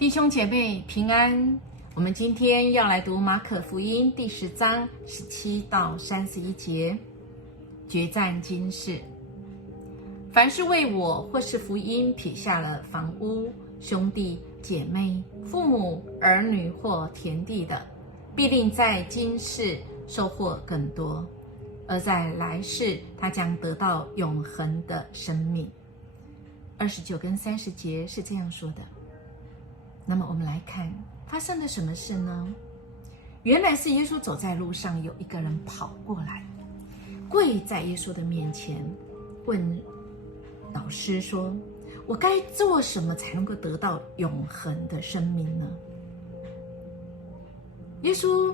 弟兄姐妹平安，我们今天要来读马可福音第10章17到31节，决战今世。凡是为我或是福音撇下了房屋、兄弟姐妹、父母、儿女或田地的，必定在今世收获更多，而在来世他将得到永恒的生命。29跟30节是这样说的。那么我们来看发生了什么事呢？原来是耶稣走在路上，有一个人跑过来，跪在耶稣的面前，问老师说：我该做什么才能够得到永恒的生命呢？耶稣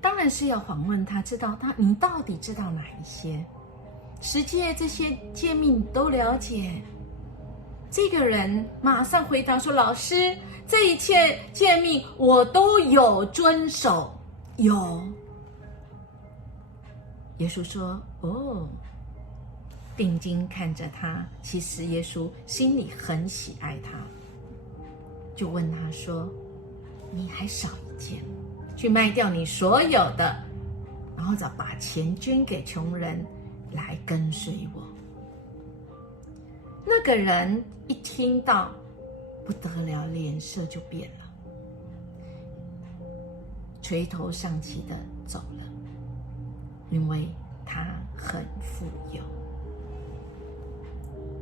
当然是要访问他，知道你到底知道哪一些十诫，这些诫命都了解。这个人马上回答说：老师，这一切诫命我都有遵守。有。耶稣说：哦。定睛看着他，其实耶稣心里很喜爱他，就问他说：你还少一件，去卖掉你所有的，然后再把钱捐给穷人，来跟随我。那个人一听到不得了，脸色就变了，垂头丧气的走了，因为他很富有。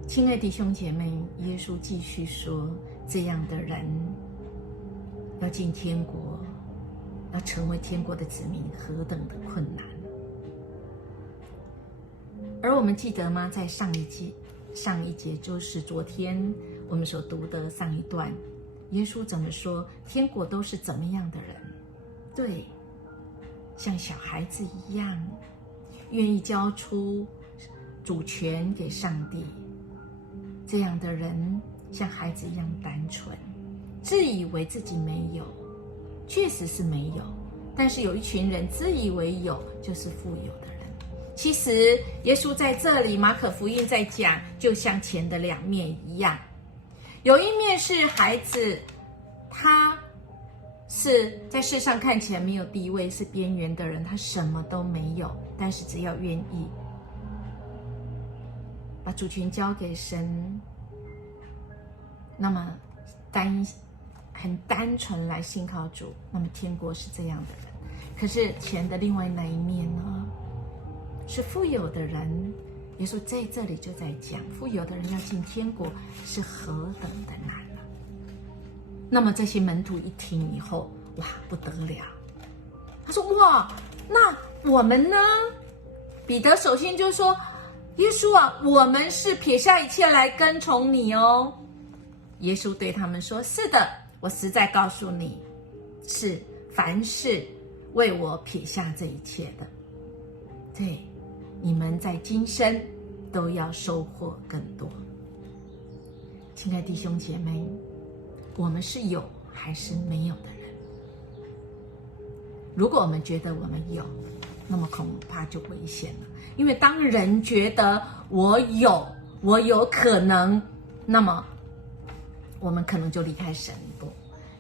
亲爱的弟兄姐妹，耶稣继续说，这样的人要进天国，要成为天国的子民，何等的困难。而我们记得吗？在上一节就是昨天我们所读的上一段，耶稣怎么说天国都是怎么样的人？对，像小孩子一样，愿意交出主权给上帝。这样的人像孩子一样单纯，自以为自己没有，确实是没有，但是有一群人自以为有，就是富有的人。其实耶稣在这里马可福音在讲，就像钱的两面一样，有一面是孩子，他是在世上看起来没有地位，是边缘的人，他什么都没有，但是只要愿意把主权交给神，那么很单纯来信靠主，那么天国是这样的人。可是钱的另外那一面呢，是富有的人。耶稣在这里就在讲，富有的人要进天国是何等的难了。那么这些门徒一听以后，哇，不得了，他说：哇，那我们呢？彼得首先就说：耶稣啊，我们是撇下一切来跟从你哦。耶稣对他们说：是的，我实在告诉你，是凡是为我撇下这一切的，对，你们在今生都要收获更多。亲爱的弟兄姐妹，我们是有还是没有的人？如果我们觉得我们有，那么恐怕就危险了。因为当人觉得我有可能，那么我们可能就离开神一步。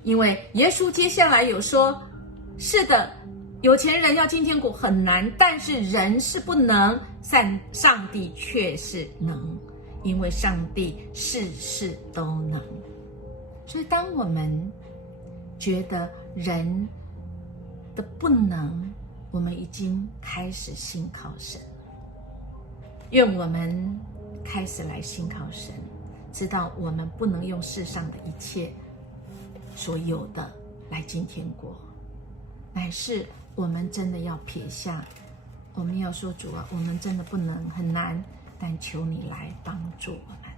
因为耶稣接下来有说，是的，有钱人要进天国很难，但是人是不能，上帝却是能，因为上帝事事都能。所以当我们觉得人的不能，我们已经开始信靠神。愿我们开始来信靠神，知道我们不能用世上的一切所有的来进天国，乃是我们真的要撇下，我们要说主啊，我们真的不能，很难，但求你来帮助我们。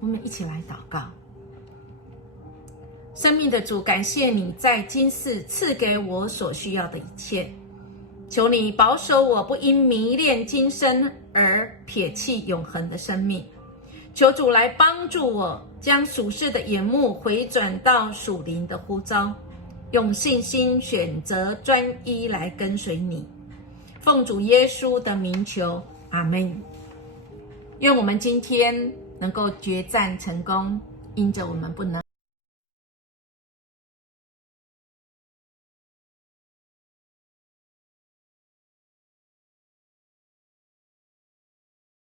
我们一起来祷告。生命的主，感谢你在今世赐给我所需要的一切，求你保守我不因迷恋今生而撇弃永恒的生命。求主来帮助我，将属世的眼目回转到属灵的呼召，用信心选择专一来跟随你。奉主耶稣的名求，阿们。愿我们今天能够决战成功，因着我们不能